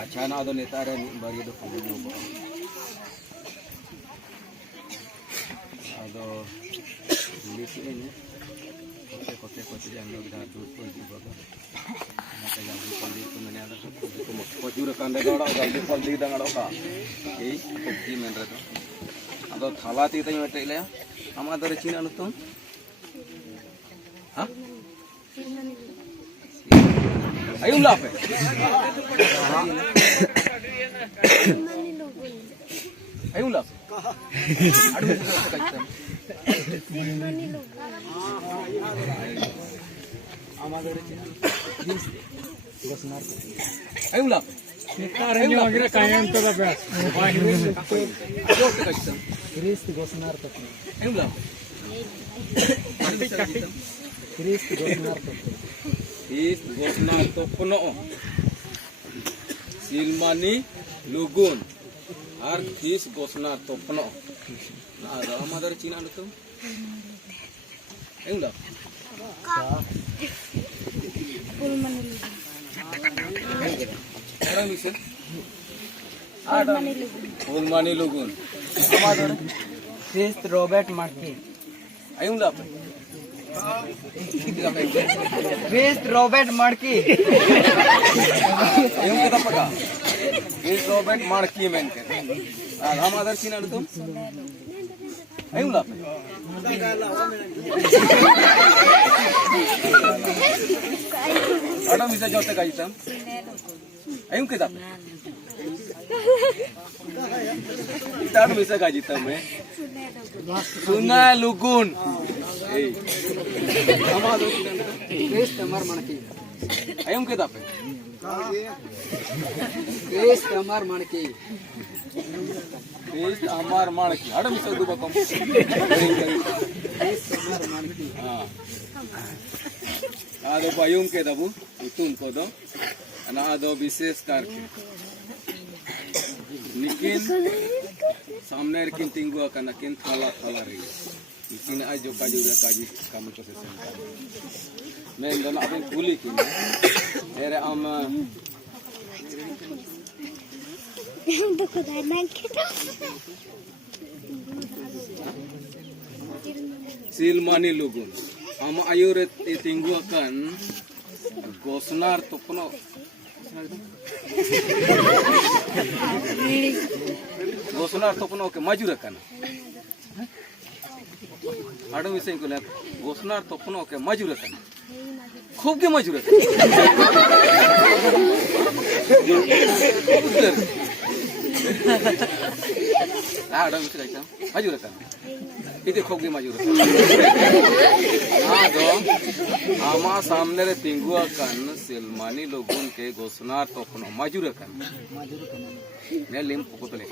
अच्छा ना नेता रे बारी दो अदो लिसी ini kote jangan udah tuh pun juga maka yang di pun ada ko jura kan da doda ga di pon di da ngado ka ei kopji men re to ado thala ti tai mete le amader china nutum ha ayum la pe ayum la adu ka আমাদের ayum la Caranya akhirnya kayak itu lah bes. Chris gosnar to ayum la Katik. Chris gosnar to puno Silmani Lugun R Chris gosnar to puno না আমাদের চীনা তো ayum la orang bisa Fulmani Lugun amader Chris Robert Markey. ayum la Chris Robert Markey. ayum kita paka Chris Robert Markey men ke amader china to ayum la ada bisa jote kaitam ayum kita kita bisa gajitam Sungai Lugun ei amader Chris Tamar Markey. ayum kita Chris Tamar Markey. Chris Amar Markey ada bisa du bakom Chris Tamar Markey. ada bayum ke dabu utun ko do ana ado विशेष करके लेकिन सामने किन tinggu akan kin thala ri लेकिन आज जो काजू काम को से मैं दोनों अपन भूली कि मेरे हम तो खुदा ना Silmani Lugun ama ayur tinggu akan gosnar topno gosnar topno ke majur akan ada misal ko gosnar topno ke majur akan खूब के majur akan ada misal kaita majur akan itu खूब के majur akan ado ama सामने रे tinggu akan Silmani Lugun ke gosnar topno majur akan ne lim pukutole